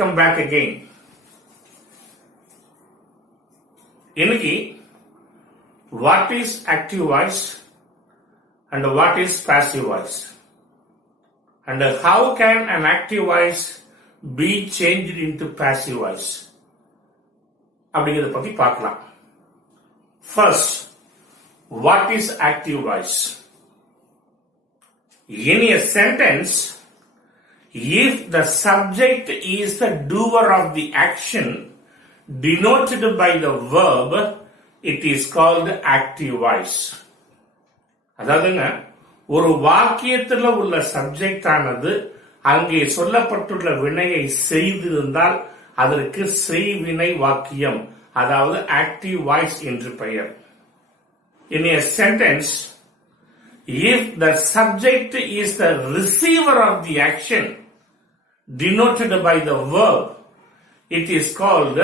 welcome back again. இன்னைக்கு what is active voice and what is passive voice and how can an active voice be changed into passive voice அப்படிங்கறத பத்தி பார்க்கலாம். First, what is active voice? In a sentence, if the subject is the doer of the action denoted by the verb, it is called active voice. அதாவதுங்க, ஒரு வாக்கியத்தில் உள்ள subject ஆனது அங்கே சொல்லப்பட்டுள்ள வினையை செய்திருந்தால் அதற்கு செய்வினை வாக்கியம், அதாவது ஆக்டிவ் வாய்ஸ் என்று பெயர். In a sentence, if the subject is the receiver of the action denoted by the verb, it is called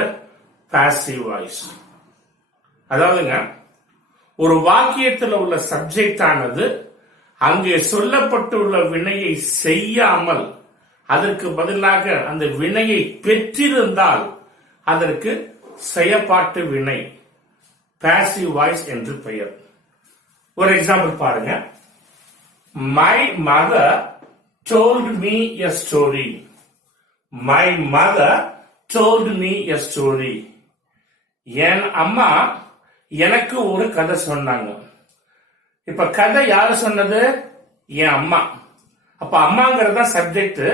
passive voice. அதாவதுங்க, ஒரு வாக்கியத்தில் உள்ள சப்ஜெக்ட் ஆனது அங்கே சொல்லப்பட்டுள்ள வினையை செய்யாமல் அதற்கு பதிலாக அந்த வினையை பெற்றிருந்தால் அதற்கு செயற்பாட்டு வினை, passive voice என்று பெயர். ஒரு எக்ஸாம்பிள் பாருங்க. My mother told me a story. My mother told me a story. என் அம்மா எனக்கு ஒரு கதை சொன்னாங்க. இப்ப கதை யாரு சொன்னது? என் அம்மா. அப்ப அம்மாங்கிறதா சப்ஜெக்ட்.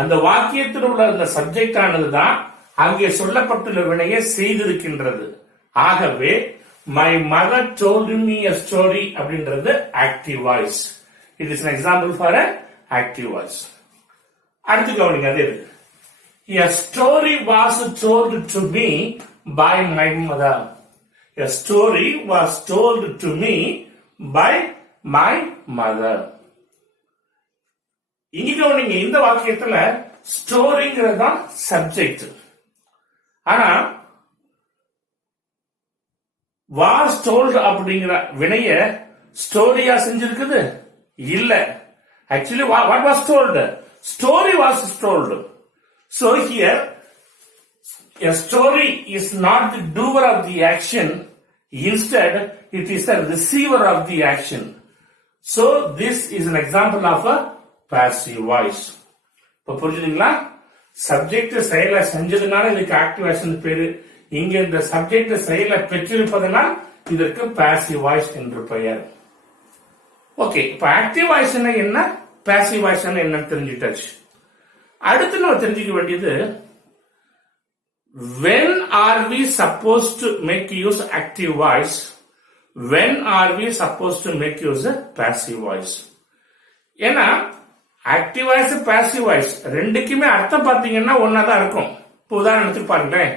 அந்த வாக்கியத்தில் உள்ள அந்த சப்ஜெக்ட் ஆனதுதான் அங்கே சொல்லப்பட்டுள்ள வினையை செய்திருக்கின்றது. ஆகவே my mother told me a story அப்படின்றது active voice. It is an example for an active voice. அடுத்து கவனிங்க, அது இருக்கு. A story was told to me by my mother. A story was told to me by my mother. இங்க கவனிங்க, இந்த வாக்கியத்துல ஸ்டோரிங்கிறது தான் சப்ஜெக்ட். ஆனா was told அப்படிங்கிற வினைய ஸ்டோரியா செஞ்சிருக்குது இல்ல. Actually what was told? Story was told. So here a story is not the doer of the action, instead it is the receiver of the action. So this is an example of a passive voice. இப்ப புரிஞ்சுதுங்களா? Subject செயலை செஞ்சதுனால இதுக்கு active voice பேரு. இங்க இந்த subject செயலை பெற்றிருப்பதனால் இதற்கு பாசிவ் வாய்ஸ் என்று பெயர். ஓகே, இப்ப ஆக்டிவ் வாய்ஸ் என்ன, பாசிவ் வாய்ஸ் என்ன தெரிஞ்சுட்டாச்சு. அடுத்து நம்ம தெரிஞ்சுக்க வேண்டியது, when are we supposed to make use active voice, when are we supposed to make use passive voice? ஏன்னா ஆக்டிவ் வாய்ஸ் பாசிவ் வாய்ஸ் ரெண்டுக்குமே அர்த்தம் பார்த்தீங்கன்னா ஒன்னாதான் இருக்கும். இப்போ உதாரணத்துக்கு பாருங்களேன்.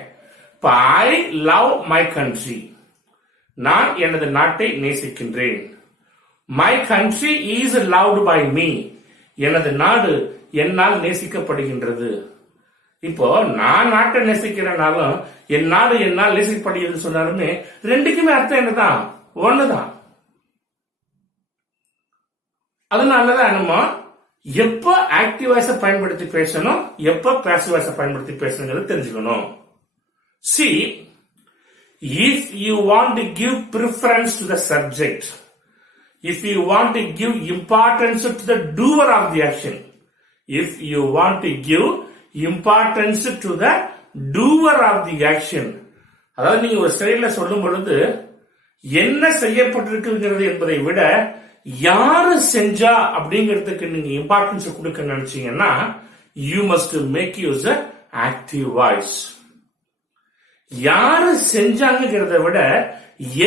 இப்போ ஐ லவ் மை கண்ட்ரி, நான் எனது நாட்டை நேசிக்கின்றேன். My country is loved by me, எனது நாடு என்னால் நேசிக்கப்படுகின்றது. இப்போ நான் நாட்டை நேசிக்கிறனாலும் என் நாடு என்னால் நேசிக்கப்படுகிறது சொன்னாலுமே ரெண்டுக்குமே அர்த்தம் என்னதான், ஒண்ணுதான். அதனாலதான் நம்ம எப்ப ஆக்டிவ் வாய்ஸை பயன்படுத்தி பேசணும், எப்ப பாசிவ் வாய்ஸை பயன்படுத்தி பேசணுங்கிறது தெரிஞ்சுக்கணும். See, if you want to give preference to the subject, if you want to give importance to the doer of the action, if you want to give importance to the doer of the action, அதாவது நீங்க ஒரு செயல சொல்லும் பொழுது என்ன செய்யப்பட்டிருக்கிறது என்பதை விட யாரு செஞ்சா அப்படிங்கிறதுக்கு நீங்க இம்பார்ட்டன்ஸ் கொடுக்க நினைச்சீங்கன்னா you must make use active voice. யாரு செஞ்சாங்கிறத விட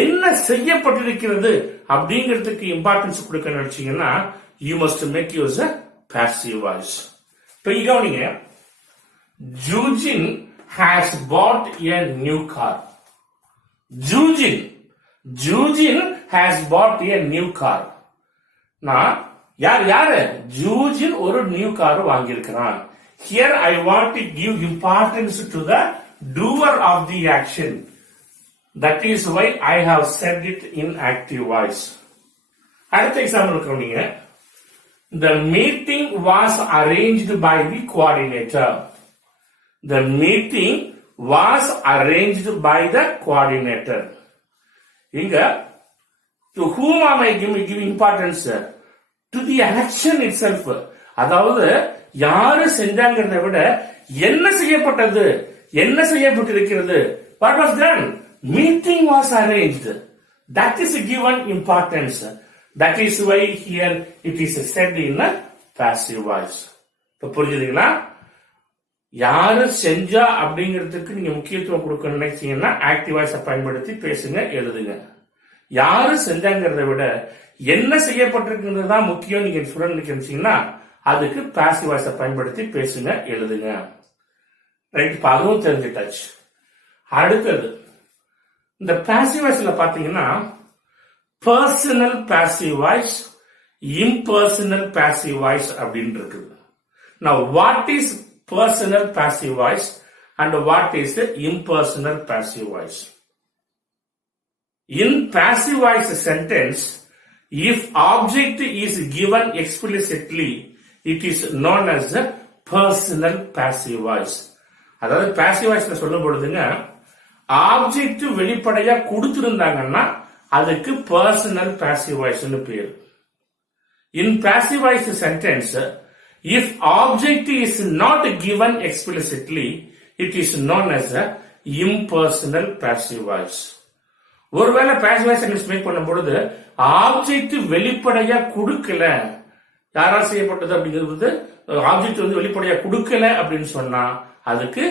என்ன செய்யப்பட்டிருக்கிறது அப்படிங்கிறதுக்கு இம்பார்ட்டன்ஸ் கொடுக்க நினைச்சீங்கன்னா you must make use passive voice. இப்ப கவனிங்க, Eugene has bought a new car. Eugene has bought a new car. நான் யாரு Eugene ஒரு நியூ கார் வாங்கியிருக்கிறான். Here I want to give importance to the doer of the action. That is why I have said it in active voice. அடுத்த example கவனிங்க. The meeting was arranged by the coordinator. The meeting was arranged by the coordinator. இங்க to whom am I giving importance? To the action itself. அதாவது யாரு செஞ்சாங்கிறத விட என்ன செய்யப்பட்டது, என்ன செய்யப்பட்டிருக்கிறது. What was done? Meeting was arranged. That is given importance. That is why here it is said in a passive voice. இப்ப புரிஞ்சுதுங்களா? யாரு செஞ்சா அப்படிங்கிறதுக்கு நீங்க முக்கியத்துவம் கொடுக்க நினைச்சீங்கன்னா ஆக்டிவ் வாய்ஸை பயன்படுத்தி பேசுங்க, எழுதுங்க. யாரு செஞ்சாங்கிறத விட என்ன செய்யப்பட்டிருக்கிறது தான் முக்கியம் நீங்க ஸ்டூடெண்ட் நினைச்சீங்கன்னா அதுக்கு பாசிவ் வாய்ஸை பயன்படுத்தி பேசுங்க, எழுதுங்க. ரைட், இப்ப அதுவும் தெரிஞ்சுட்டாச்சு. அடுத்தது இந்த பாசிவ் வாய்ஸ்ல பாத்தீங்கன்னா personal passive voice, impersonal passive voice அப்படின்னு இருக்குது. Now what is personal passive voice and what is the impersonal passive voice? In passive voice sentence, if object is given explicitly, it is known as the personal passive voice. அதாவது passive voice சொல்லும் பொழுதுங்க object வெளிப்படையா கொடுத்திருந்தாங்கன்னா அதுக்கு personal passive voice னு பேரு. In passive voice sentence, if object is not given explicitly, it is known as a impersonal passive voice. ஒருவேளை passive voice sentence make பண்ணும் பொழுது object வெளிப்படையா கொடுக்கல, யாரா செய்யப்பட்டது அப்படிங்கிறது ஆப்ஜெக்ட் வந்து வெளிப்படையா கொடுக்கல அப்படின்னு சொன்னா அதுக்கு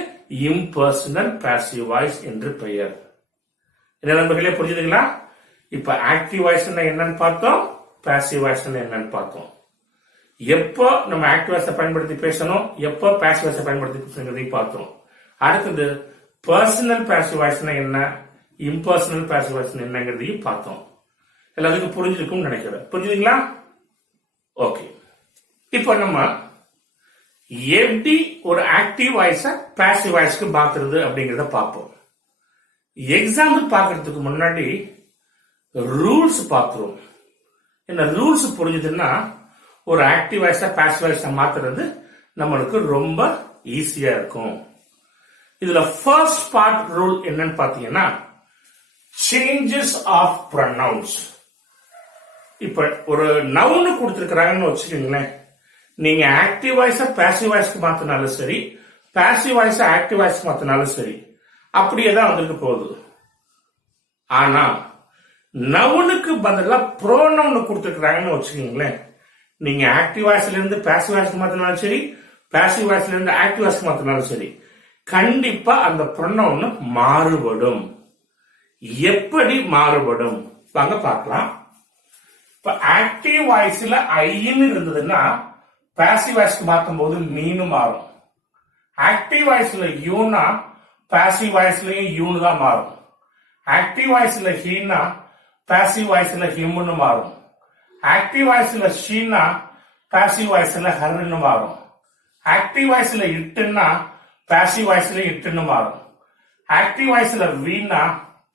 impersonal passive voice என்று பெயர். என்ன நண்பர்களே, புரிஞ்சுதுங்களா? இப்ப ஆக்டிவ் வாய்ஸ் என்னன்னு பார்த்தோம், பாசிவ் வாய்ஸ் என்னன்னு பார்த்தோம். எப்போ நம்ம ஆக்டிவ் வாய்ஸை பயன்படுத்தி பேசணும், எப்போ பாசிவ் வாய்ஸை பயன்படுத்தி பேசுறதையும் பார்த்தோம். அடுத்தது பர்சனல் பாசிவ் வாய்ஸ்னா என்ன, இம்பர்சனல் பாசிவ் வாய்ஸ் என்னங்கிறதையும் பார்த்தோம். எல்லாத்துக்கும் புரிஞ்சிருக்கும் நினைக்கிறேன். புரிஞ்சுதுங்களா? ஓகே, இப்போ நம்ம எப்படி ஒரு ஆக்டிவ் வாய்ஸை பாசிவ் வாய்ஸ்க்கு மாத்துறது அப்படிங்கறத பார்ப்போம். எக்ஸாம்பிள் பார்க்கறதுக்கு முன்னாடி ரூல்ஸ் பார்த்துருவோம். என்ன ரூல்ஸ் புரிஞ்சுதுன்னா ஒரு ஆக்டிவ் வாய்ஸா பாசிவ் வாய்ஸா மாத்துறது நம்மளுக்கு ரொம்ப ஈஸியா இருக்கும். இதுல ஃபர்ஸ்ட் பார்ட் ரூல் என்னன்னு பாத்தீங்கன்னா சேஞ்சஸ் ஆஃப் ப்ரொனவுன்ஸ். இப்ப ஒரு நவுன் கொடுத்திருக்கிறாங்கன்னு வச்சுக்கோங்களேன், நீங்க ஆக்டிவ் வாய்ஸா பாசிவ் வாய்ஸ்க்கு மாத்தினாலும் சரி, பாசிவ் வாய்ஸா ஆக்டிவ் வாய்ஸ்க்கு மாத்தினாலும் சரி, அப்படியே தான் வந்துட்டு போகுது. ஆனா நவுனுக்கு பதிலா ப்ரோனவுன் கொடுத்திருக்கிறாங்கன்னு வச்சுக்கோங்களேன், நீங்க ஆக்டிவ் வாய்ஸ்ல இருந்து பாசிவ் வாய்ஸ்க்கு மாத்தினாலும் சரி, பாசிவ் வாய்ஸ்ல இருந்து ஆக்டிவ் வாய்ஸ்க்கு மாத்தினாலும் சரி, கண்டிப்பா அந்த ப்ரொனவுன் மாறுபடும். எப்படி மாறுபடும் வாங்க பார்க்கலாம். இப்ப ஆக்டிவ் வாய்ஸ்ல ஐன்னு இருந்ததுன்னா பாசிவ் வாய்ஸ்க்கு மாற்றும் போது மீனு மாறும். ஆக்டிவ் வாய்ஸ்ல யூனா பாசிவ் வாய்ஸ்லயும் யூனு தான் மாறும். ஆக்டிவ் வாய்ஸ்ல ஹீனா பாசிவ் வாய்ஸ்ல ஹிம்னு மாறும். ஆக்டிவ் வாய்ஸ்ல ஷீனா பாசிவ் வாய்ஸ்ல ஹர்னு மாறும். ஆக்டிவ் வாய்ஸ்ல இட்டுன்னா பாசிவ் வாய்ஸ்ல இட்டுன்னு மாறும். ஆக்டிவ் வாய்ஸ்ல வீணா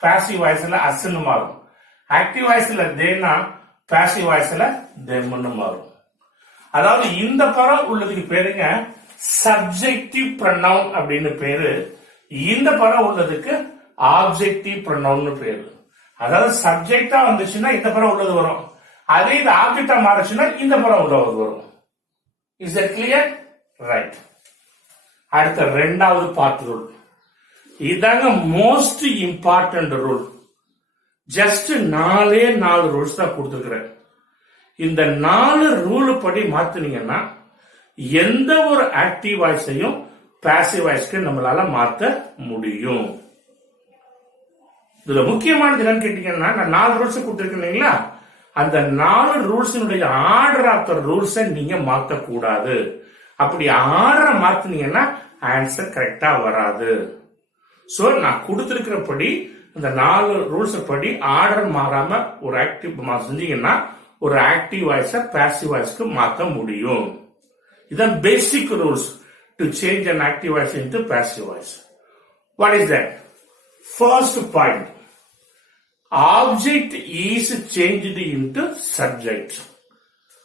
பாசிவ் வாய்ஸ்ல அஸ்ன்னு மாறும். ஆக்டிவ் வாய்ஸ்ல தேனா பாசிவ் வாய்ஸ்ல தெம்னு மாறும். அதாவது இந்த பரம் உள்ளதுக்கு பேருங்க சப்ஜெக்டிவ் ப்ரொனவுன் அப்படின்னு பேரு. இந்த பரம் உள்ளதுக்கு ஆப்ஜெக்டிவ் ப்ரொனவுன் பேரு. அதாவது சப்ஜெக்டா வந்துச்சுன்னா இந்த பரம் உள்ளது வரும், அதே இது ஆப்ஜெக்டா மாறுச்சுன்னா இந்த பரம் உள்ளது வரும். Is it clear? ரைட். அடுத்த ரெண்டாவது பார்ட் ரூல், இதாங்க most important rule. Just 4 rules தான் கொடுத்துருக்கிறேன். இந்த 4 ரூல் படி மாத்தினீங்கன்னா எந்த ஒரு ஆக்டிவ் வாய்ஸையும் பாசிவ் வாய்ஸ்க்கு நம்மளால மாத்த முடியும். இதுல முக்கியமானது என்னன்னு கேட்டீங்கன்னா, நான் 4 ரூல்ஸ் கொடுத்திருக்கீங்களா, அந்த 4 ரூல்ஸினுடைய ஆர்டர் ஆஃப் த ரூல்ஸை நீங்க மாத்தக்கூடாது. அப்படி ஆர்டரை மாத்தினீங்கன்னா ஆன்சர் கரெக்டா வராது. சோ நான் கொடுத்திருக்கிறபடி இந்த 4 ரூல்ஸ் படி ஆர்டர் மாறாம ஒரு ஆக்டிவ் செஞ்சீங்கன்னா ஒரு ஆக்டிவ் வாய்ஸை பாசிவ் வாய்ஸ்க்கு மாத்த முடியும். இதான் பேசிக் rules to change an active voice into passive voice. What is that? First point, object is changed into subject.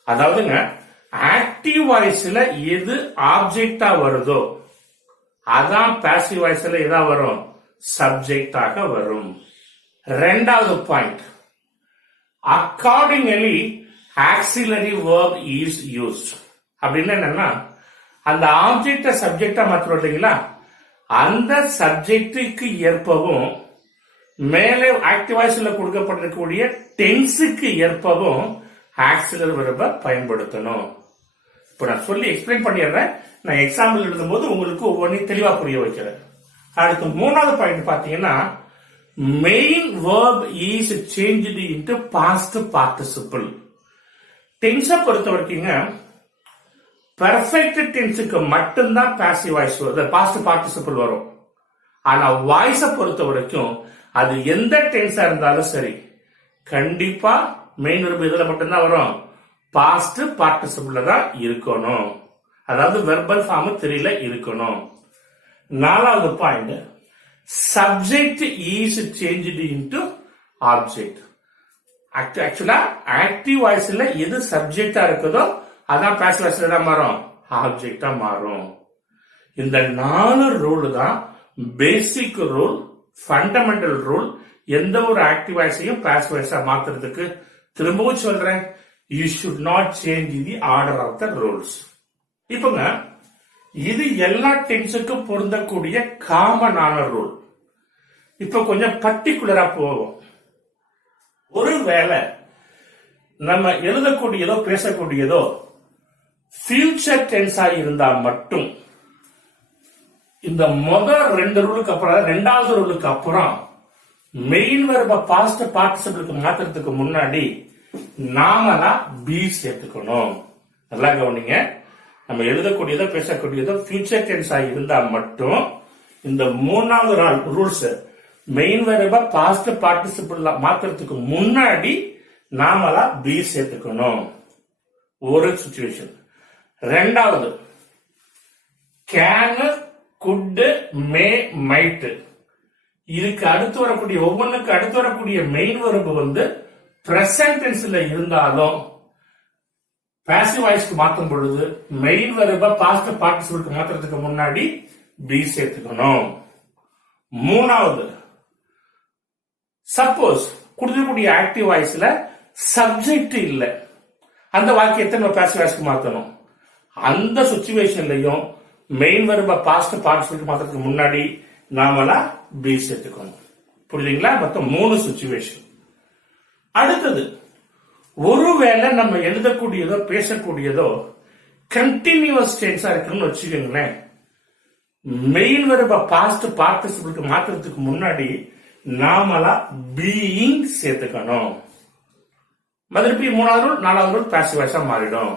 அதாவதுங்க ஆக்டிவ் வாய்ஸ்ல எது ஆப்ஜெக்டா வருதோ அதான் பாசிவ் வாய்ஸ்ல இதா வரும், சப்ஜெக்டாக வரும். ரெண்டாவது point, accordingly auxiliary verb is used. அப்படின்னு என்னன்னா, அந்த ஆப்ஜெக்ட சப்ஜெக்டா மாத்திரம் இல்லைங்களா, அந்த சப்ஜெக்டுக்கு ஏற்பவும் மேலே ஆக்டிவ் வாய்ஸ்ல கொடுக்கப்பட்டிருக்கக்கூடிய டென்ஸுக்கு ஏற்பவும் ஆக்சிலரி வெர்பை பயன்படுத்தணும். இப்ப நான் சொல்லி எக்ஸ்பிளைன் பண்ணிடுறேன். நான் எக்ஸாம்பிள் எழுதும் போது உங்களுக்கு ஒவ்வொன்றையும் தெளிவா புரிய வைக்கிறேன். அடுத்து மூணாவது பாயிண்ட் பாத்தீங்கன்னா, main verb is changed into past participle. டென்ஸை பொறுத்த வரைக்குங்க, பெர்ஃபெக்ட் டென்ஸுக்கு மட்டும்தான் பாசிவ் வாய்ஸ் வரும், பாஸ்ட் பார்ட்டிசிபிள் வரும். ஆனா வாய்ஸை பொறுத்த வரைக்கும் அது எந்த டென்ஸா இருந்தாலும் சரி, கண்டிப்பா மெயின் வெர்ப் இதுல மட்டும்தான் வரும், பாஸ்ட் பார்ட்டிசிபிள்ல தான் இருக்கணும். அதாவது வெர்பல் ஃபார்ம் 3ல இருக்கணும். நாலாவது point, subject is changed into object. ஆக்சுவலா ஆக்டிவ் வாய்ஸ்ல எது சப்ஜெக்டா இருக்குதோ அதான் பாசிவ் வாய்ஸ்ல தான் மாறும், ஆப்ஜெக்டா மாறும். இந்த 4 ரூல் தான் பேசிக் ரூல், ஃபண்டமெண்டல் ரூல். எந்த ஒரு ஆக்டிவ் வாய்ஸையும் பாசிவ் வாய்ஸா மாத்துறதுக்கு திரும்பவும் சொல்றேன், you should not change the order of the rules. இப்பங்க இது எல்லா டென்ஸுக்கும் பொருந்தக்கூடிய காமனான ரூல். இப்ப கொஞ்சம் பர்டிகுலரா போவோம். ஒருவேளை நம்ம எழுதக்கூடியதோ பேசக்கூடியதோ ஃபியூச்சர் டென்ஸா இருந்தா மட்டும் இந்த முதல் 2 ரூலுக்கு அப்புறம், 2வது ரூலுக்கு அப்புறம் மெயின் வெர்ப பாஸ்ட் பார்ட்டிசிபிளுக்கு மாத்துறதுக்கு முன்னாடி நாம தான் பி சேர்த்துக்கணும். நல்லா கவனிங்க, நம்ம எழுதக்கூடியதோ பேசக்கூடியதோ ஃபியூச்சர் டென்ஸா இருந்தா மட்டும் இந்த 3வது ரூல்ஸ் மெயின் வெர்ப பாஸ்ட் பார்ட்டிசிபிள் மாத்துறதுக்கு முன்னாடி நாம தான் பி சேர்த்துக்கணும். ஒரு சிச்சுவேஷன். ரெண்டாவது, கேன், குட், மே, மைட், இதுக்கு அடுத்து வரக்கூடிய ஒவ்வொன்றுக்கு அடுத்து வரக்கூடிய மெயின் வெர்ப் வந்து பிரசன்ட் டென்ஸ்ல இருந்தாலும் பாசிவ் வாய்ஸ்க்கு மாற்றும் பொழுது மெயின் வெர்ப பாஸ்ட் பார்ட்டிசிபிளுக்கு மாத்துறதுக்கு முன்னாடி பி சேர்த்துக்கணும். மூணாவது, சப்போஸ் கொடுக்கக்கூடிய ஆக்டிவ் வாய்ஸ்ல சப்ஜெக்ட் இல்ல, அந்த வாக்கியத்தை நம்ம பாசிவ் வாய்ஸ்க்கு மாத்தணும். அந்த சிச்சுவேஷன்லயும் மெயின் வெர்ப பாஸ்ட் பார்ட்டிசிபிளுக்கு மாத்துறதுக்கு முன்னாடி நாமளா பி சேர்த்துக்கணும். புரியுதுங்களா? மொத்தம் 3 சிச்சுவேஷன். அடுத்தது, ஒருவேளை நம்ம எழுதக்கூடியதோ பேசக்கூடியதோ கண்டினியூஸ் டென்ஸா இருக்குன்னு வச்சுக்கோங்களேன், மெயின் வெர்ப பாஸ்ட் பார்ட்டிசிபிளுக்கு மாத்துறதுக்கு முன்னாடி நாமளா பீயிங் சேர்த்துக்கணும். மறுபடி 3வது ரூல் 4வது ரூல் பாசிவ் வாய்ஸா மாறிடும்.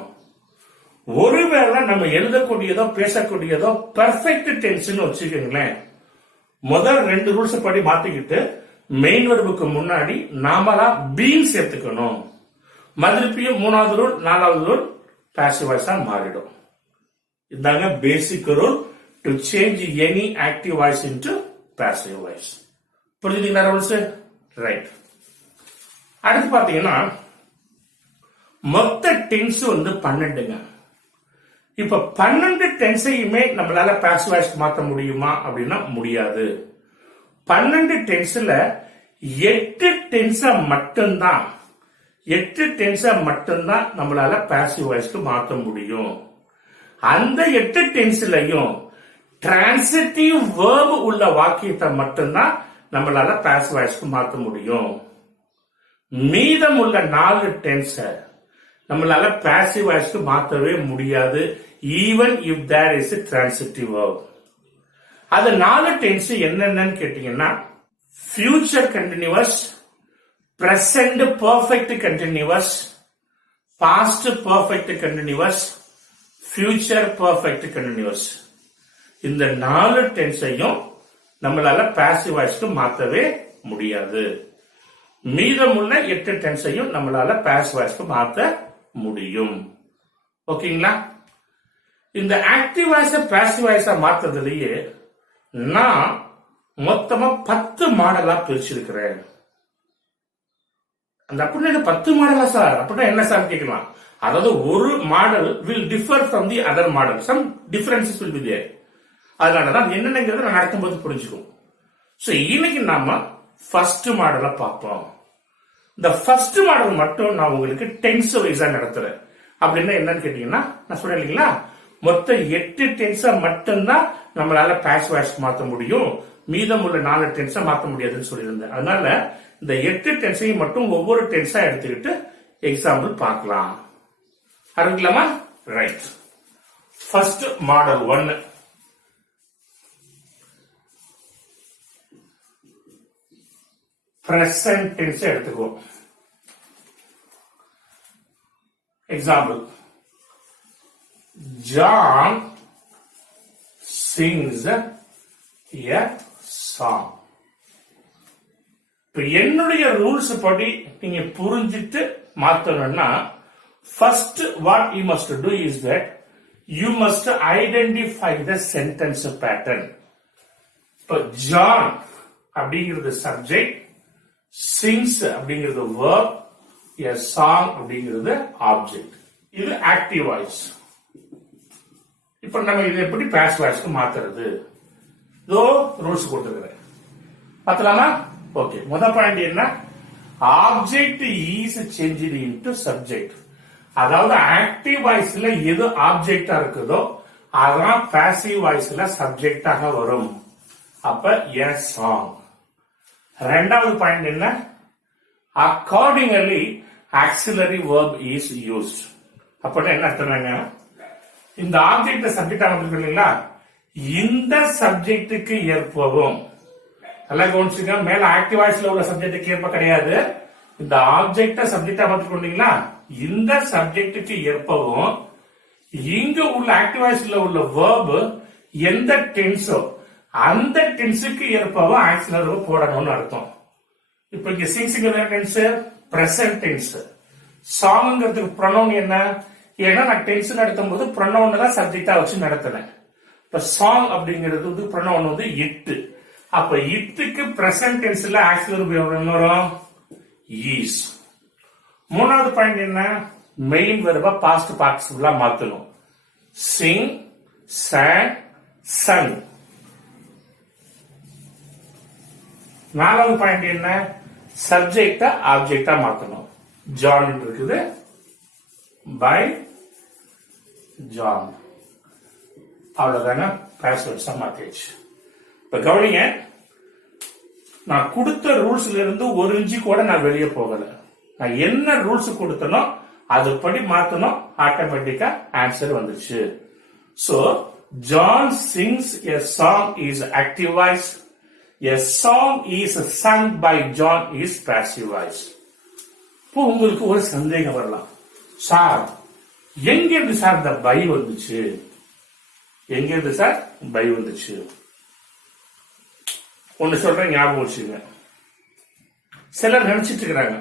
ஒருவேளை நம்ம எழுதக்கூடியதோ பேசக்கூடியதோ பெர்ஃபெக்ட் டென்ஸ்னு வச்சுக்கோங்களேன், முதல் 2 ரூல்ஸ் படி மாத்திக்கிட்டு மெயின் வெர்புக்கு முன்னாடி நாமளா பீயிங் சேர்த்துக்கணும். மறுபடியும் 3வது ரூல் 4வது ரூல் பாசிவ் வாய்ஸா மாறிடும். இதாங்க பேசிக் rule to change any active voice into passive voice. புரிஞ்சுதுங்களா ரூல்ஸ்? ரைட். அடுத்து பாத்தீங்கன்னா மொத்த டென்ஸ் வந்து 12ங்க. இப்ப 12 டென்ஸையுமே நம்மளால பாசிவ் வாய்ஸ்க்கு மாற்ற முடியுமா அப்படின்னா முடியாது. 12 டென்ஸ்ல 8 டென்ஸை மட்டும்தான் நம்மளால பாசிவ் வாய்ஸ்க்கு மாற்ற முடியும். அந்த 8 டென்ஸ்லயும் டிரான்சிட்டிவ் வேர்ப் உள்ள வாக்கியத்தை மட்டும்தான் நம்மளால பாசிவ் வாய்ஸ்க்கு மாற்ற முடியும். மீதம் உள்ள 4 டென்ஸை நம்மளால பாசிவ் வாய்ஸ்க்கு மாற்றவே முடியாது, even if there is a transitive verb. அது 4 டென்ஸ் என்னென்னு கேட்டீங்கன்னா, future continuous, present perfect continuous, past perfect continuous, future perfect continuous. இந்த 4 டென்ஸையும் நம்மளால பாசிவ் வாய்ஸ்க்கு மாற்றவே முடியாது. மீதமுள்ள 8 டென்ஸையும் நம்மளால பாசிவ் வாய்ஸ்க்கு மாற்ற முடியும். ஓகேங்களா? இந்த ஆக்டிவ் வாய்ஸ பாசிவ் வாய்ஸா மாத்துறதுலயே நான் மொத்தமா 10 மாடலா பிரிச்சிருக்கிறேன். அந்த அப்படின்னா 10 மாடலா சார்? அப்படின்னா என்ன சார் கேட்கலாம். அதாவது ஒரு model will differ from the other model. Some differences will be there. அதனாலதான் என்னென்னங்கிறத நான் நடத்தும் போது புரிஞ்சுக்கும். சோ இன்னைக்கு நாம ஃபர்ஸ்ட் மாடலை பார்ப்போம். இந்த ஃபர்ஸ்ட் மாடல் மட்டும் நான் உங்களுக்கு டென்ஸ் வைஸா நடத்துறேன். அப்படின்னா என்னன்னு கேட்டீங்கன்னா, நான் சொன்னேன் இல்லைங்களா, மொத்தம் 8 டென்ஸா மட்டும்தான் நம்மளால பாசிவ் வாய்ஸ் மாற்ற முடியும், மீதம் உள்ள 4 டென்ஸா மாற்ற முடியாதுன்னு சொல்லியிருந்தேன். அதனால இந்த 8 டென்ஸையும் மட்டும் ஒவ்வொரு டென்ஸா எடுத்துக்கிட்டு எக்ஸாம்பிள் பார்க்கலாம். ஆரம்பிக்கலாமா? Right. First model 1. Present tense எடுத்துக்குவோம். Example, John sings a song. இப்ப என்னுடைய ரூல்ஸ் படி நீங்க புரிஞ்சிட்டு மாத்தணும்னா, first what you must do is that you must identify the sentence pattern. இப்ப John அப்படிங்கிறது சப்ஜெக்ட், sings அப்படிங்கிறது verb, a song அப்படிங்கிறது ஆப்ஜெக்ட். இது ஆக்டிவ் வாய்ஸ். இப்ப நம்ம இதை எப்படி பாசிவ் வாய்ஸ்க்கு மாத்துறது? இதோ ரூல்ஸ் கொடுத்துருக்கிறேன், பார்த்தலாமா? ஓகே. முதல் பாயிண்ட் என்ன? Object is changed into subject. அதாவது ஆக்டிவ் வாய்ஸ்ல எது ஆப்ஜெக்டா இருக்குதோ அதான் பாசிவ் வாய்ஸ்ல சப்ஜெக்டாக வரும். அப்ப a song. ரெண்டாவது பாயிண்ட் என்ன? accordingly auxiliary verb is used. அப்படின்னா என்ன அர்த்தம்? இந்த ஆப்ஜெக்ட் சப்ஜெக்ட் ஆகிட்டீங்களா, இந்த சப்ஜெக்டுக்கு ஏற்பவும், நல்லா கவனிச்சுங்க, மேல ஆக்டிவ் வாய்ஸ்ல உள்ள சப்ஜெக்டுக்கு ஏற்ப கிடையாது. இந்த ஆப்ஜெக்ட சப்ஜெக்டா மாத்திக்கொண்டீங்களா, இந்த சப்ஜெக்டுக்கு ஏற்பவும் இங்க உள்ள ஆக்டிவ் வாய்ஸ்ல உள்ள verb எந்த டென்ஸோ அந்த டென்ஸுக்கு ஏற்பவும் ஆக்சிலரி verb போடணும்னு அர்த்தம். இப்ப இங்க சிங்ஸ்ங்கிற டென்ஸ் பிரசன்ட் டென்ஸ், சாங்ங்கிறதுக்கு ப்ரொனவுன் என்ன? ஏன்னா நான் டென்ஸ் நடத்தும் போது ப்ரொனவுன் தான் சப்ஜெக்டா வச்சு நடத்தினேன். இப்ப சாங் அப்படிங்கிறது வந்து ப்ரொனவுன் வந்து இட். அப்ப இட்டுக்கு பிரசன்ட் டென்ஸ்ல ஆக்சிலரி verb வரும் ஈஸ். மூணாவது பாயிண்ட் என்ன? மெயின் வெர்பா பாஸ்ட் பார்ட்டிசிபிளா மாத்தணும். Singh, sang, sung. நாலாவது பாயிண்ட் என்ன? சப்ஜெக்டா ஆப்ஜெக்டா மாத்தணும். ஜான் இருக்குது, பை ஜான். அவ்வளவுதாங்க, பாஸ்வேர்ட்ஸா மாத்தியாச்சு. இப்ப கவனிங்க, நான் கொடுத்த ரூல்ஸ்ல இருந்து ஒரு இன்ச்சு கூட நான் வெளியே போகல. நான் என்ன ரூல்ஸ் கொடுத்தனோ அதுபடி மாத்தணும், ஆட்டோமேட்டிக்கா ஆன்சர் வந்துச்சு. So John sings a song is active voice. A song is sung by John is passive voice. இப்போ உங்களுக்கு ஒரு சந்தேகம் வரலாம், சார் எங்க இருந்து சார் இந்த பை வந்துச்சு? எங்க இருந்து சார் பை வந்துச்சு? ஒன்னு சொல்றேன், ஞாபகம் வச்சுங்க. சிலர் நினைச்சிட்டு இருக்கிறாங்க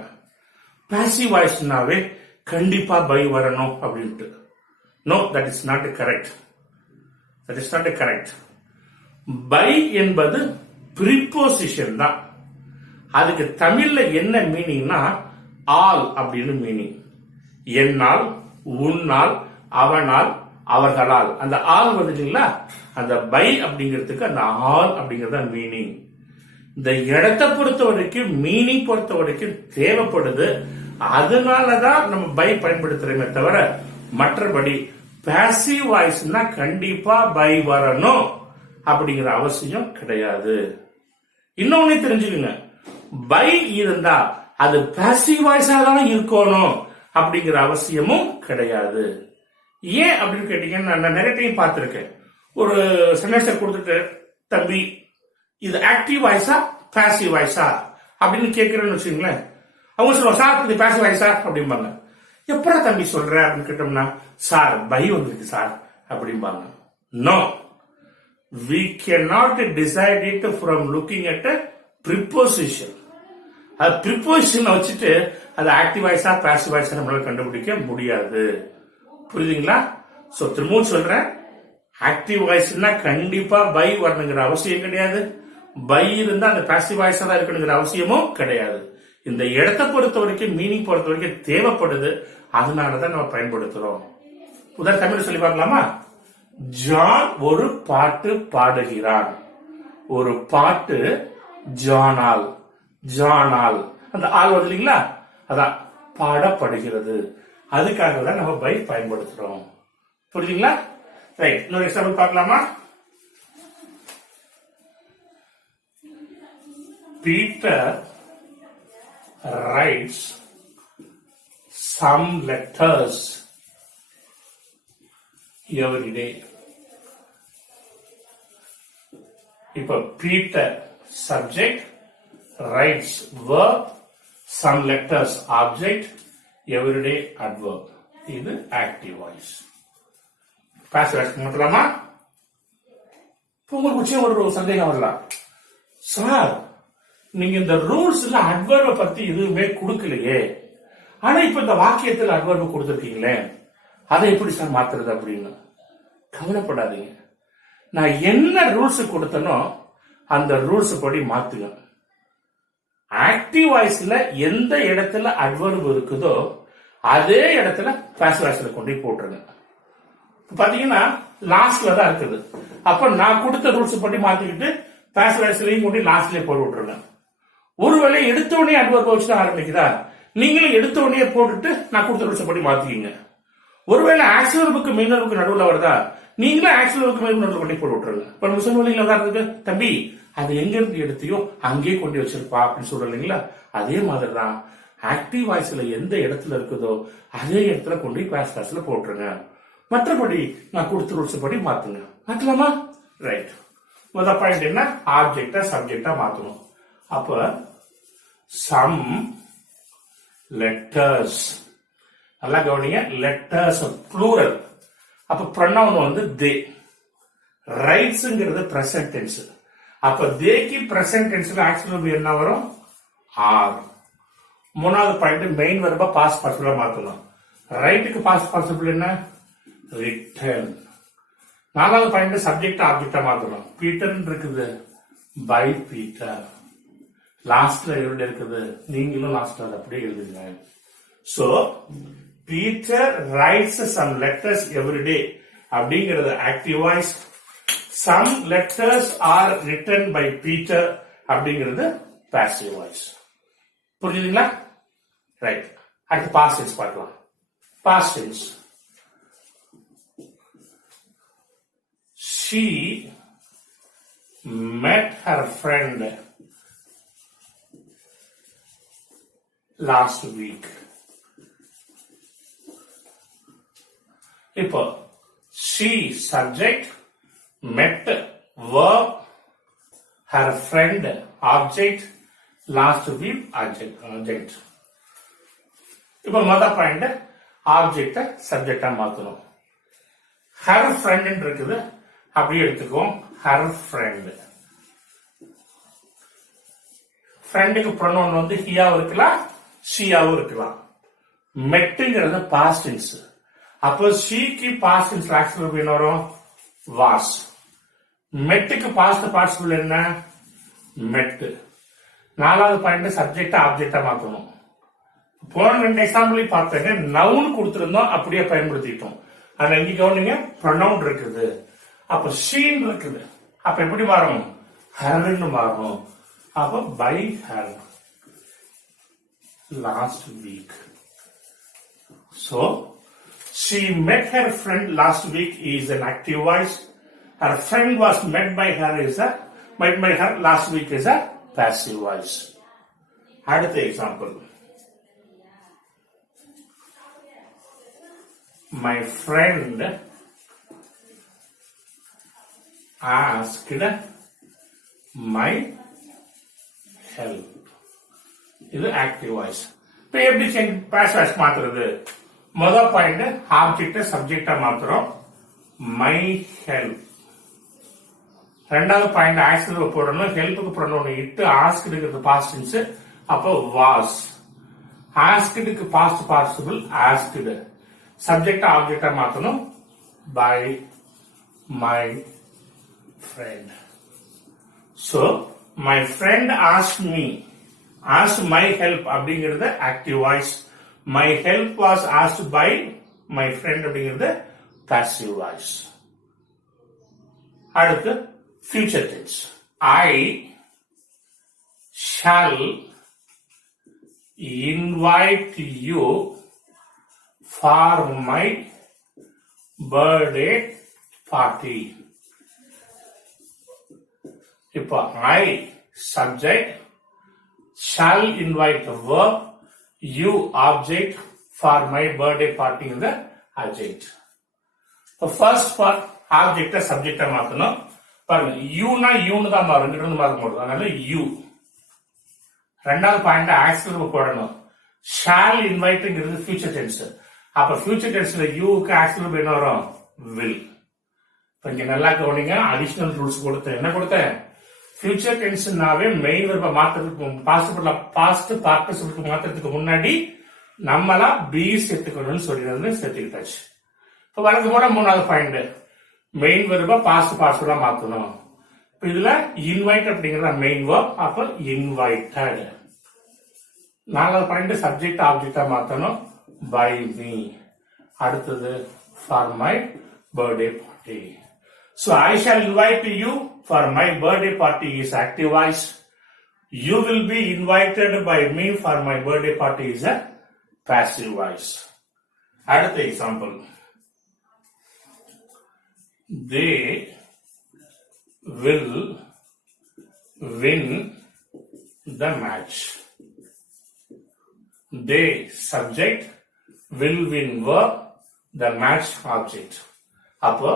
பாசிவ் வாய்ஸ்னாவே கண்டிப்பா பை வரணும் அப்படின்ட்டு. No, that is not correct. That is not correct. By என்பது ப்ரிபோசிஷன் தான். அதுக்கு தமிழ்ல என்ன மீனிங்னா ஆல் அப்படின்னு மீனிங். என்னால், உன்னால், அவனால், அவர்களால், அந்த ஆல் வந்துட்டீங்களா, அந்த பை அப்படிங்கிறதுக்கு அந்த ஆல் அப்படிங்கறத மீனிங். இந்த இடத்தை பொறுத்த வரைக்கும், மீனிங் பொறுத்த வரைக்கும் தேவைப்படுது. அதனாலதான் நம்ம பை பயன்படுத்துறோமே தவிர மற்றபடி பாசிவ் வாய்ஸ்னா கண்டிப்பா பை வரணும் அப்படிங்கிற அவசியம் கிடையாது. இன்னொன்னு தெரிஞ்சுக்கங்க, பை இருந்தா அது பாசிவ் வாய்ஸா தான் இருக்கணும் அப்படிங்கிற அவசியமும் கிடையாது. ஏன் அப்படின்னு கேட்டீங்கன்னா, நான் நிறைய டைம் பார்த்திருக்கேன். ஒரு சென்டென்ஸ் கொடுத்துட்டு, தம்பி இது ஆக்டிவ் வாய்ஸா பாசிவ் வாய்ஸா அப்படின்னு கேட்கிறேன்னு வச்சுங்களேன், அவங்க சொல்லுவாங்க சார் இது பாசிவ் வாய்ஸா அப்படிம்பாங்க. எப்படா தம்பி சொல்ற அப்படின்னு கேட்டோம்னா, சார் பை வந்துருக்கு சார் அப்படிம்பாங்க. No, we cannot decide it from looking at a preposition. அது ப்ரிப்போசிஷன் வச்சுட்டு அது ஆக்டிவ் வாய்ஸா பாசிவ் வாய்ஸா நம்மளால கண்டுபிடிக்க முடியாது. புரியுதுங்களா? சோ திரும்பவும் சொல்றேன், ஆக்டிவ் வாய்ஸ்னா கண்டிப்பா பை வரணுங்கிற அவசியம் கிடையாது. பை இருந்தா அந்த பாசிவ் வாய்ஸா தான் இருக்கணுங்கிற அவசியமும் கிடையாது. இந்த இடத்தை பொறுத்த வரைக்கும், மீனிங் பொறுத்த வரைக்கும் தேவைப்படுது. அதனாலதான் நம்ம பயன்படுத்துறோம். உதாரணம் தமிழ் சொல்லி பார்க்கலாமா? ஜான் ஒரு பாட்டு பாடுகிறான். ஒரு பாட்டு ஜானால், ஜானால் அந்த ஆள் வருது இல்லைங்களா, அதான் பாடப்படுகிறது. அதுக்காக தான் நம்ம பை பயன்படுத்துறோம். புரியுதுங்களா? ரைட், இன்னொரு எக்ஸாம்பிள் பார்க்கலாமா? Peter writes some letters every day. இப்ப Peter subject, writes verb, some letters object, everyday adverb. இது active voice. passive voice மாத்தலாமா? உங்களுக்கு ஒரு சந்தேகம் வரலாம், சார் நீங்க இந்த ரூல்ஸ்ல அட்வர்ப பத்தி எதுவுமே கொடுக்கலையே, ஆனா இப்ப இந்த வாக்கியத்தில் அட்வர்ப கொடுத்துருக்கீங்களே, அதை எப்படி சார் மாத்துறது அப்படின்னு. கவலைப்படாதீங்க, நான் என்ன ரூல்ஸ் கொடுத்தனோ அந்த ரூல்ஸ் படி மாத்துங்க. ஆக்டிவ் வாய்ஸ்ல எந்த இடத்துல அட்வர்ப் இருக்குதோ அதே இடத்துல பாசிவ் வாய்ஸ்ல கொண்டு போட்டுருங்க. பாத்தீங்கன்னா லாஸ்ட்ல தான் இருக்குது, அப்ப நான் கொடுத்த ரூல்ஸ் படி மாத்திக்கிட்டு பாசிவ் வாய்ஸ்லயும் கொண்டு லாஸ்ட்லயே போட்டு விட்டுருங்க. ஒருவேளை எடுத்த உடனே அட்வர்ப் வச்சு தான் ஆரம்பிக்குதா, நீங்களும் எடுத்த உடனே போட்டுட்டு நான் கொடுத்த ரூல்ஸ் படி மாத்திக்கிங்க. ஒருவேளை ஆக்சுவலுக்கு மெயினருக்கு நடுவில் வருதா, நீங்களும் ஆக்சுவலுக்கு மெயின் நடுவில் கொண்டு போட்டு விட்டுருங்க. இப்ப நம்ம சொன்னீங்களா தான் இருக்கு, தம்பி அது எங்க இருந்து எடுத்தையோ அங்கேயே கொண்டு வச்சிருப்பா அப்படின்னு சொல்றீங்களா, அதே மாதிரிதான் ஆக்டிவ் வாய்ஸ்ல எந்த இடத்துல இருக்குதோ அதே இடத்துல கொண்டு பாசிவ் வாய்ஸ்ல போட்டுருங்க. மற்றபடி நான் கொடுத்த ரூல்ஸ் படி மாத்துங்க. மாத்தலாமா? ரைட். முதல் பாயிண்ட் என்ன, ஆப்ஜெக்டா சப்ஜெக்டா மாத்தணும். அப்ப சம் லெட்டர்ஸ், நல்லா கவனிங்க, லெட்டர்ஸ் ப்ளூரல். அப்ப ப்ரொனவுன் வந்து தே, ரைட்ஸ்ங்கிறது பிரசன்ட் டென்ஸ். அப்ப தேக்கு பிரசன்ட் டென்ஸ்ல ஆக்சுவல் என்ன வரும், ஆர். மூணாவது பாயிண்ட் மெயின் வெர்பா பாஸ்ட் பார்ட்டிசிபிளா மாத்தணும். ரைட்டுக்கு பாஸ்ட் பார்ட்டிசிபிள் என்ன, ரிட்டன். நாலாவது பாயிண்ட் சப்ஜெக்ட் ஆப்ஜெக்டா மாத்தணும். பீட்டர் இருக்குது, பை பீட்டர். லாஸ்ட்ல எப்படி இருக்குது, நீங்களும் லாஸ்ட்ல அப்படியே எழுதுங்க. So Peter writes some letters everyday அப்படிங்கிறது active voice. Some letters are written by Peter அப்படிங்கிறது பாசிவ் வாய்ஸ். புரியுதுங்களா? ரைட். அடுத்து பாஸ்ட் டென்ஸ் பார்க்கலாம். Past tense, she met her friend last week. இப்போ she subject, met verb, her friend object, last week object. இப்போ முதல் point ஆப்ஜெக்ட சப்ஜெக்டா மாத்தணும். her friend இருக்குது, அப்படியே எடுத்துக்கோம். her friend, ஃப்ரெண்டுக்கு ப்ரொனவுன் வந்து ஹியாவும் இருக்கலாம் ஷியாவும் இருக்கலாம். மெட்டுங்கிறது பாஸ்ட் டென்ஸ். அப்போ ஷீக்கு பாஸ்ட் டென்ஸ் ஆக்சுவல் என்ன வரும், வாஸ். மெட்டுக்கு பாஸ்ட் பார்ட்டிசிபிள் என்ன, மெட். நாலாவது பாயிண்ட் சப்ஜெக்ட் ஆப்ஜெக்டா மாத்தணும். போன ரெண்டு எக்ஸாம்பிளையும் பார்த்தேங்க, நவுன் கொடுத்திருந்தோம் அப்படியே பயன்படுத்திட்டோம். ஆனா இங்க கவனிங்க, ப்ரொனவுன் இருக்குது, அப்ப ஷீன் இருக்குது, அப்ப எப்படி மாறும், ஹர்ன்னு மாறும். அப்ப by her last week. So she met her friend last week is an active voice. Her friend was met by her last week is a passive voice. அடுத்த example, my friend asked my help. இது active voice. இப்ப எப்படி passive voice மாத்துறது, முதல் point ஆப்ஜெக்ட சப்ஜெக்டா மாத்துறோம், my help. ரெண்டாவது பாயிண்ட் ஆக்சுவல் போடணும், ஹெல்ப்புக்கு ப்ரொனவுன் இட்டு, ஆஸ்க்டுக்கு பாஸ்ட் டென்ஸ், அப்போ வாஸ். ஆஸ்க்டுக்கு பாஸ்ட் பார்ட்டிசிபிள் ஆஸ்க்டு. சப்ஜெக்ட் ஆப்ஜெக்டா மாத்தணும், by my friend. So my friend asked my help அப்படிங்கிறது active voice. My help was asked by my friend அப்படிங்கிறது passive voice. அடுத்து future tense. I shall invite you for my birthday party. இப்போ I subject, shall invite the verb, you object, for my birthday party in the adject. The first part object subject மாத்தணும். பாருங்க யூனா யூன்னு தான் மாறும், ரெண்டு இருந்து மாறும் போது, அதனால யூ. ரெண்டாவது பாயிண்ட் ஆக்சிலரி போடணும். ஷால் இன்வைட்ங்கிறது ஃபியூச்சர் டென்ஸ். அப்ப ஃபியூச்சர் டென்ஸ்ல யூக்கு ஆக்சிலரி என்ன வரும்? வில். இப்ப இங்க நல்லா கவனிங்க, அடிஷனல் ரூல்ஸ் கொடுத்தேன். என்ன கொடுத்தேன்? ஃபியூச்சர் டென்ஸ்னாவே மெயின் வெர்ப மாத்துறதுக்கு பாஸ்ட் பார்ட்டிசிபிளுக்கு மாத்துறதுக்கு முன்னாடி நம்மளா பி சேர்த்துக்கணும்னு சொல்லி சேர்த்துக்கிட்டாச்சு. இப்ப வழக்கு போல மூணாவது பாயிண்ட் மெயின் வெர்ப பாஸ்ட் பார்ட்டிசிபிளா மாத்தணும். இப்ப இதுல இன்வைட் அப்படிங்கறத மெயின் வெர்ப், அப்ப இன்வைட்டட். நாலாவது பாயிண்ட் சப்ஜெக்ட் ஆப்ஜெக்டா மாத்தணும், பை மீ. அடுத்தது for my birthday party. So I shall invite you for my birthday party is active voice. You will be invited by me for my birthday party is a passive voice. அடுத்த example. They will win the match. They subject, will win verb, the match object. அப்போ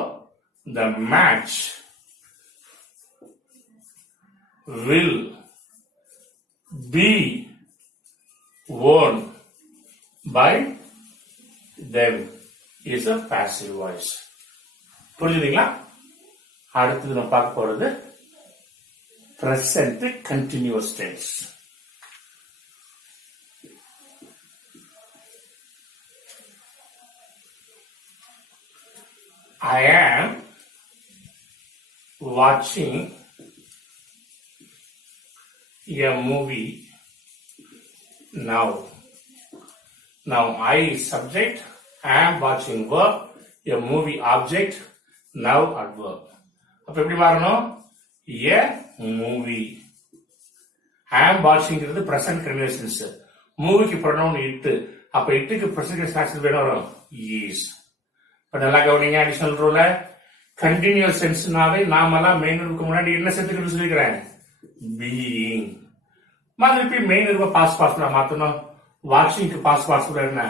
the match will be won by them is a passive voice. புரியுதுங்களா? அடுத்து நம்ம பார்க்க போறது present continuous tense. I am watching a movie now. Now I subject, I am watching verb, a movie object, now adverb. அப்ப எப்படி மாறணும்? A movie. I am watching is present continuous tense. மூவிக்கு pronoun it. அப்ப itக்கு present continuous action வேணும் வரும் is. இப்ப நல்லா கவனிங்க அடிஷனல் ரூல. கண்டினியூஸ் டென்ஸ்னாவே நாமெல்லாம் மெயின் வெர்புக்கு முன்னாடி என்ன சேர்த்துக்கிட்டு சொல்லிக்கிறேன்? பீயிங். திருப்பி மெயின் வெர்ப பாஸ்ட் பார்ட்டிசிபிளா மாத்தணும். வாட்சிங்க்கு பாஸ்ட் பார்ட்டிசிபிள் என்ன?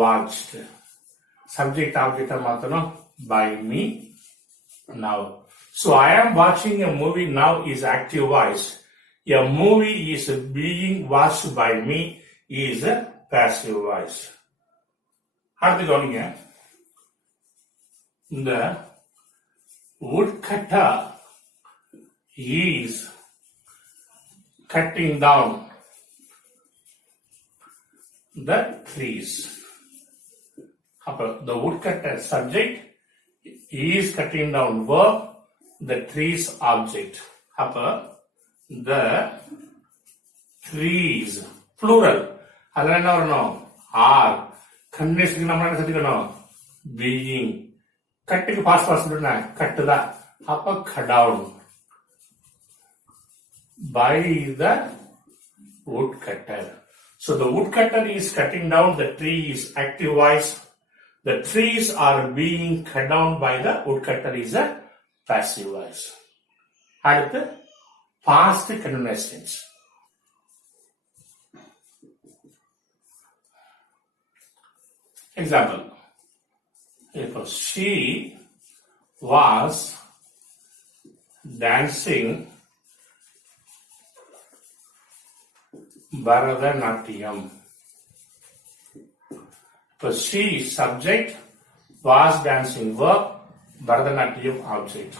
வாட்ச்ட். சப்ஜெக்ட் ஆப்ஜெக்டா மாத்தணும், by me now. So I am watching a movie now is active voice. A movie is being watched by me is a passive voice. அடுத்து கவனிங்க, இந்த woodcutter is cutting down the trees. The woodcutter subject, is cutting down verb, the trees object. The trees plural. அதெல்லாம் என்ன வரணும்? are. கண்டினியூஸ்க்கு நம்ம என்ன சேர்த்துக்கணும்? being. கட்டுக்கு பாஸ் பாஸ் கட்டுதான். அப்ப cut down by the woodcutter. So the woodcutter is cutting down the tree is active voice. The trees are being cut down by the woodcutter is a passive voice. அடுத்து past continuous tense. Example. She was dancing Bharatanatyam. She subject, was dancing verb, Bharatanatyam object.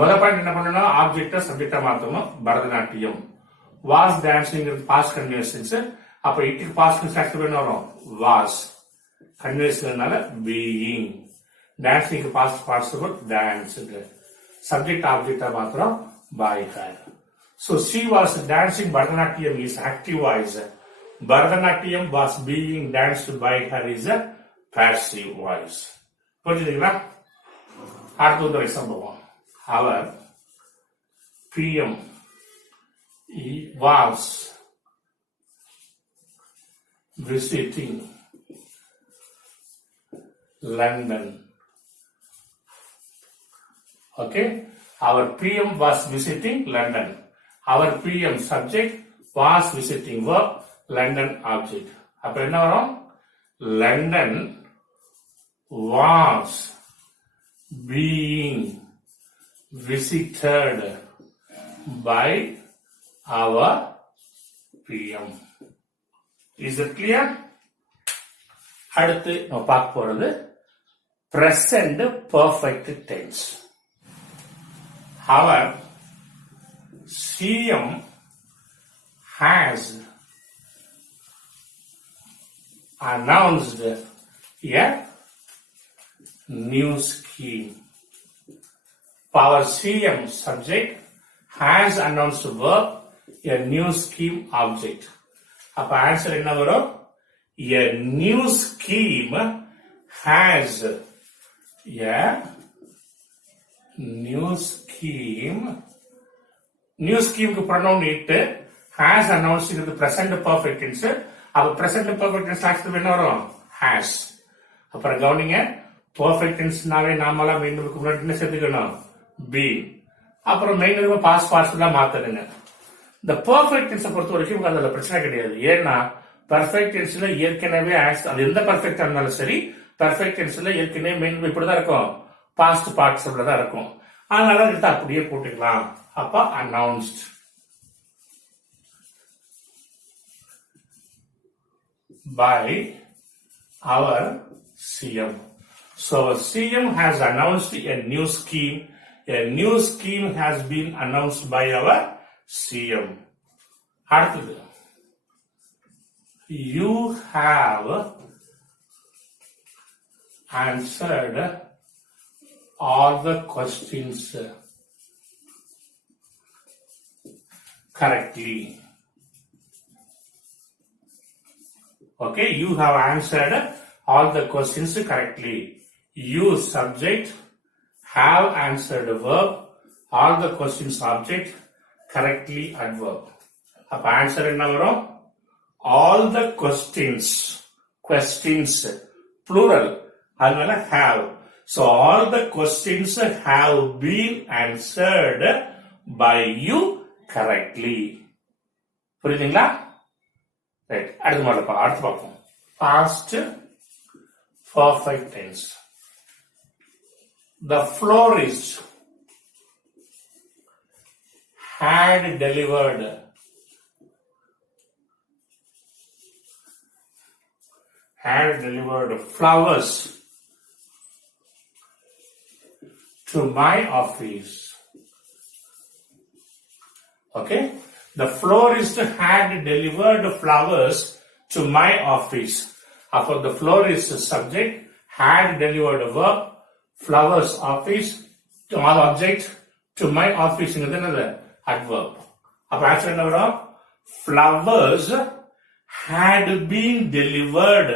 முதல் point என்ன பண்ணணும்? ஆப்ஜெக்ட சப்ஜெக்டா மாத்தணும், Bharatanatyam. was dancing past continuous tense. அப்ப இட்டுக்கு past continuous action என்ன வரும்? was. கன்வென்ஷனால being. Dancing past participle danced. Subject ஆப்ஜெக்டா மாத்திரம் by her. So she was dancing Bharatanatyam is active voice. Bharatanatyam was being danced by her is a passive voice. புரிஞ்சுதுங்களா? அடுத்த ஒரு சம்பவம். our PM was visiting London. Okay, our PM was visiting London. Our PM subject was visiting verb, London object. அப்ப என்ன வரும்? London was being visited by our PM. Is it clear? அடுத்து நம்ம பார்க்க போறது present perfect tense. Our CM has announced a new scheme. Our CM subject has announced verb, a new scheme object. அப்ப answer என்ன வரும்? A new scheme has a new scheme. New scheme க்கு pronoun it has announced in the present perfect tense. அப்ப present perfect tense actually என்ன வரும்? has. அப்புறம் கவனிங்க, perfect tenseனாவே நாமளா மெயின் முன்னாடி என்ன சேர்த்துக்கணும்? been. அப்புறம் மெயின் பாஸ்ட் பார்ட்டிசிபிளா மாத்தணுங்க. இந்த பெர்ஃபெக்ட் டென்ஸை பொறுத்த வரைக்கும் அதுல பிரச்சனை கிடையாது. ஏன்னா பெர்ஃபெக்ட் டென்ஸ்ல ஏற்கனவே அது எந்த பெர்ஃபெக்டா இருந்தாலும் சரி, பெர்ஃபெக்ட் டென்ஸ்ல ஏற்கனவே மெயின் இப்படிதான் இருக்கும், பாஸ்ட் பார்ட்டிசிபிள் தான் இருக்கும். அதனால எடுத்து அப்படியே போட்டுக்கலாம். அப்ப announced by our CM. So our CM has announced a new scheme. A new scheme has been announced by our CM. அடுத்தது, you have answered all the questions correctly. Okay, you have answered all the questions correctly. You subject, have answered verb, all the questions object, correctly adverb. அப்ப answer என்ன வரும்? all the questions plural, அதனால have. So all the questions have been answered by you correctly. புரியுதுங்களா? Right, அடுத்து பார்ப்போம். past perfect tense. The florist had delivered flowers to my office. Okay, the florist had delivered flowers to my office. After the florist subject, had delivered a verb, flowers office to my object, to my office is another adverb. அப்ப answer என்ன வரும்? flowers had been delivered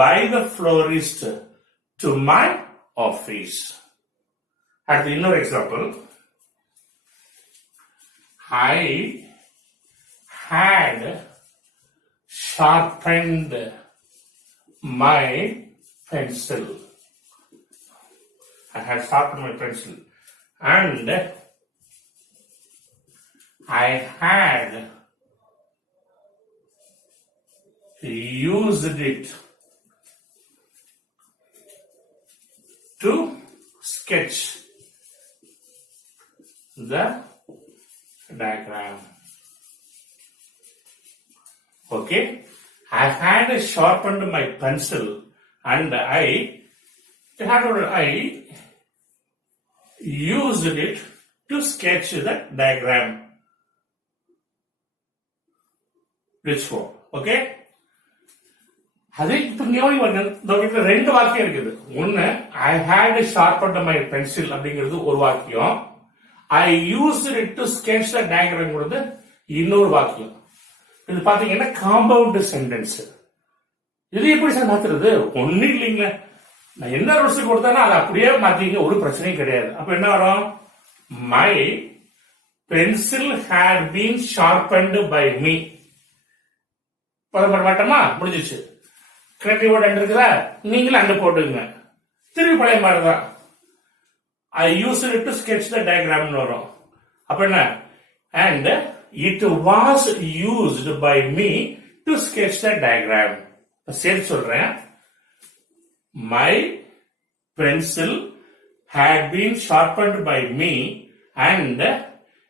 by the florist to my office. At the another example, I had sharpened my pencil. I had sharpened my pencil. And I had used it to sketch the diagram. Okay, I had sharpened my pencil and I used it to sketch the diagram. Which one? Okay, அதே ரெண்டு வாக்கியம் இருக்குது. ஒன்னு, I had sharpened my pencil அப்படிங்கிறது ஒரு வாக்கியம். I used it to sketch the diagram இன்னொரு வாக்கியம். இது பாத்தீங்கன்னா காம்பவுண்ட் சென்டென்ஸ். இது எப்படி சார் மாத்துறது? ஒன்னும் இல்லைங்க, நான் என்ன ரூல்ஸ் கொடுத்தாலும் அதை அப்படியே மாத்தீங்க, ஒரு பிரச்சனையும் கிடையாது. அப்ப என்ன வரும்? My pencil had been sharpened by me. பதம் மாட்டோமா? முடிஞ்சிச்சு. கிரியேட்டிவ் வேர்ட் அண்ட் இருக்குதா? நீங்களும் அங்க போட்டுங்க. திருப்பி பழைய மாதிரி தான். I used it to sketch the diagram வரும். அப்ப என்ன? And it was used by me to sketch the diagram. சரி சொல்றேன். My pencil had been sharpened by me and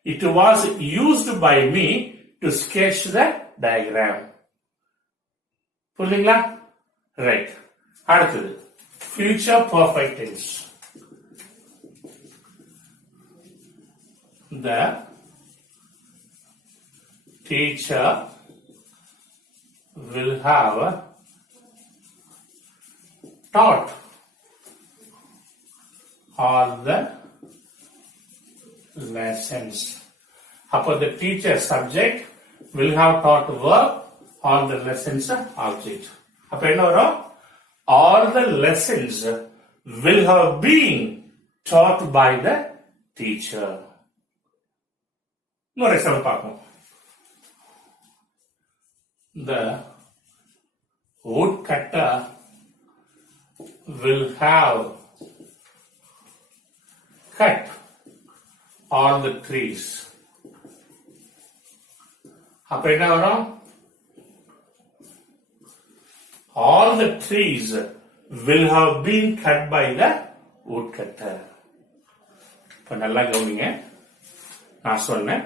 it was used by me to sketch the diagram. புரியுதுங்களா? Right. அடுத்தது future perfect tense. The teacher will have taught all the lessons. அப்போ the teacher subject will have taught verb, all the lessons object. அப்ப என்ன வரும்? All the lessons will have been taught by the teacher. இன்னொரு example பார்ப்போம். The woodcutter will have cut all the trees. அப்ப என்ன வரும்? All the trees will have been cut by the woodcutter. இப்ப நல்லா கவனிங்க. நான் சொன்னேன்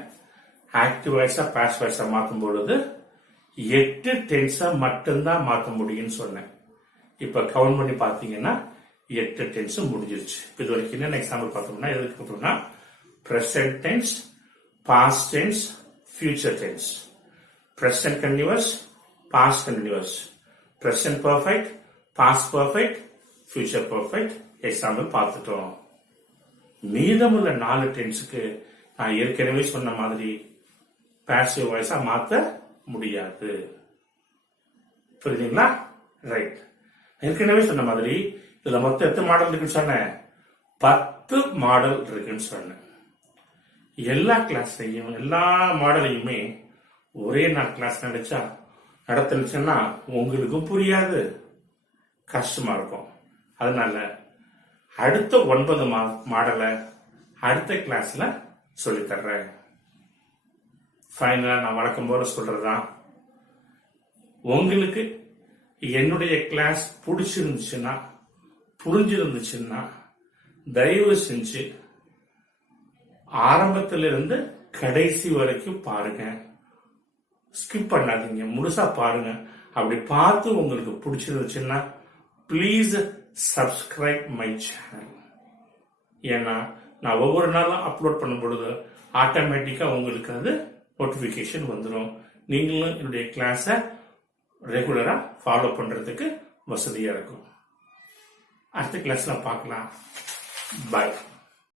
ஆக்டிவ் வாய்ஸா பாஸ்ட் வாய்ஸா மாற்றும் பொழுது 8 டென்ஸா மட்டும்தான் மாற்ற முடியும்னு சொன்னேன். இப்ப கவுண்ட் பண்ணி பாத்தீங்கன்னா 8 டென்ஸ் முடிஞ்சிருச்சு. இது வரைக்கும் என்னென்ன எக்ஸாம்பிள் பார்த்தோம்னா எதுக்கு பார்த்தோம்னா present tense, past tense, future tense, present continuous, past continuous, present perfect, past perfect, future perfect example பார்த்துட்டோம். மீதமுள்ள 4 டென்ஸுக்கு நான் ஏற்கனவே சொன்ன மாதிரி பாசிவ் வாய்ஸா மாத்த முடியாது. புரியுதுங்களா? ரைட். ஏற்கனவே சொன்ன மாதிரி இதுல மொத்தம் எத்தனை மாடல் இருக்குன்னு சொன்னேன்? 10 மாடல் இருக்குன்னு சொன்னேன். எல்லா கிளாஸ்லையும் எல்லா மாடலையுமே ஒரே நாள் கிளாஸ் நடத்துனுச்சுன்னா உங்களுக்கும் புரியாது, கஷ்டமா இருக்கும். அதனால அடுத்த 9 மாடலை அடுத்த கிளாஸ்ல சொல்லி தர்றேன். ஃபைனலா நான் வழக்கம் போல சொல்றதுதான், உங்களுக்கு என்னுடைய கிளாஸ் பிடிச்சிருந்துச்சுன்னா புரிஞ்சிருந்துச்சுன்னா தயவு செஞ்சு ஆரம்பத்திலிருந்து கடைசி வரைக்கும் பாருங்க, ஸ்கிப் பண்ணாதீங்க, முழுசா பாருங்க. அப்படி பார்த்து உங்களுக்கு பிடிச்சிருந்துச்சுன்னா ப்ளீஸ் சப்ஸ்கிரைப் மை சேனல். ஏன்னா நான் ஒவ்வொரு நாளும் அப்லோட் பண்ணும் பொழுது ஆட்டோமேட்டிக்கா உங்களுக்கு அது நோட்டிபிகேஷன் வந்துடும். நீங்களும் என்னுடைய கிளாஸை ரெகுலரா ஃபாலோ பண்றதுக்கு வசதியா இருக்கும். அடுத்த கிளாஸ்ல பார்க்கலாம். பாய்.